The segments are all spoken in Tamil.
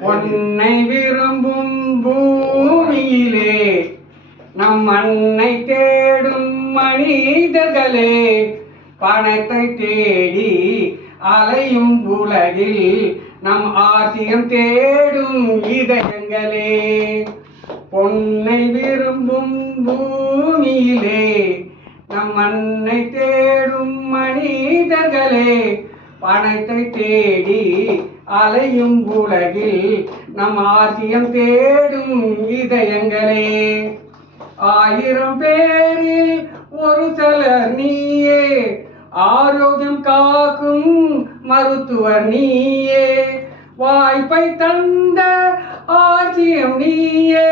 பொன்னை விரும்பும் பூமியிலே நம் மண்ணை தேடும் மனிதர்களே, பணத்தை தேடி அலையும் உலகில் நம் ஆசியம் தேடும் இதயங்களே. பொன்னை விரும்பும் பூமியிலே நம் மண்ணை தேடும் மனிதர்களே, பணத்தை தேடி அலையும் உலகில் நம் ஆசியம் தேடும் இதயங்களே. 1000 பேரில் ஒரு சிலர் நீயே, ஆரோக்கியம் காக்கும் மருத்துவர் நீயே, வாய்ப்பை தந்த ஆட்சியம் நீயே,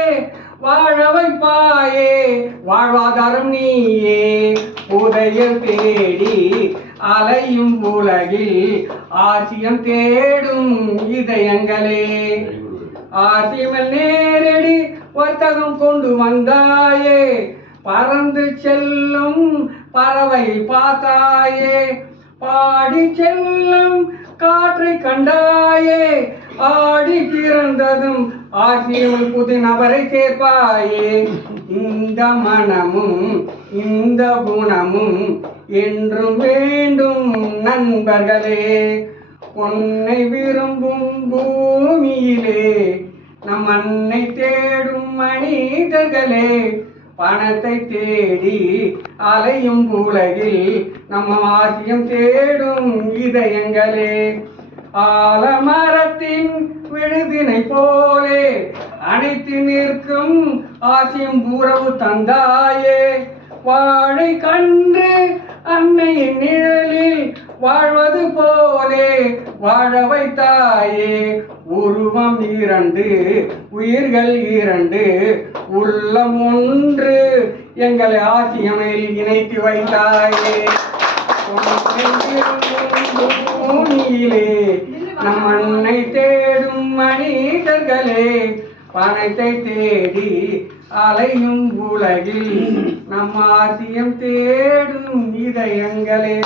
வாழ வைப்பாயே வாழ்வாதாரம் நீயே. புதையல் தேடி அலையும் உலகில் ஆசியம் தேடும் இதயங்களே. ஆசியமல் நேரடி வர்த்தகம் கொண்டு வந்தாயே, பறந்து செல்லும் பறவை பார்த்தாயே, பாடி செல்லும் காற்றை கண்டாயே, ஆடி பிறந்ததும் ஆசியமல் புது நபரை சேர்ப்பாயே. இந்த மனமும் இந்த குணமும் என்றும் வேண்டும் நண்பர்களே. பொன்னை விரும்பும் பூமியிலே நம் மண்ணை தேடும் மனிதர்களே, பணத்தை தேடி அலையும் உலகில் நம்ம ஆசியம் தேடும் இதயங்களே. ஆலமரத்தின் விழுதினை போலே அனைத்து நிற்கும் ஆசியம் உறவு தந்தாயே, வாழை கன்று அன்னையின் நிழலில் வாழ்வது போலே வாழ வைத்தாயே. உருவம் 2 உயிர்கள் 2 உள்ளம் ஒன்று எங்களை ஆசியமில் இணைத்து வைத்தாயே. பூமியிலே நம் மண்ணை தேடும் மனிதர்களே, பணத்தை தேடி அலையும் உலகில் நம் ஆசியம் தேடும் இதயங்களே.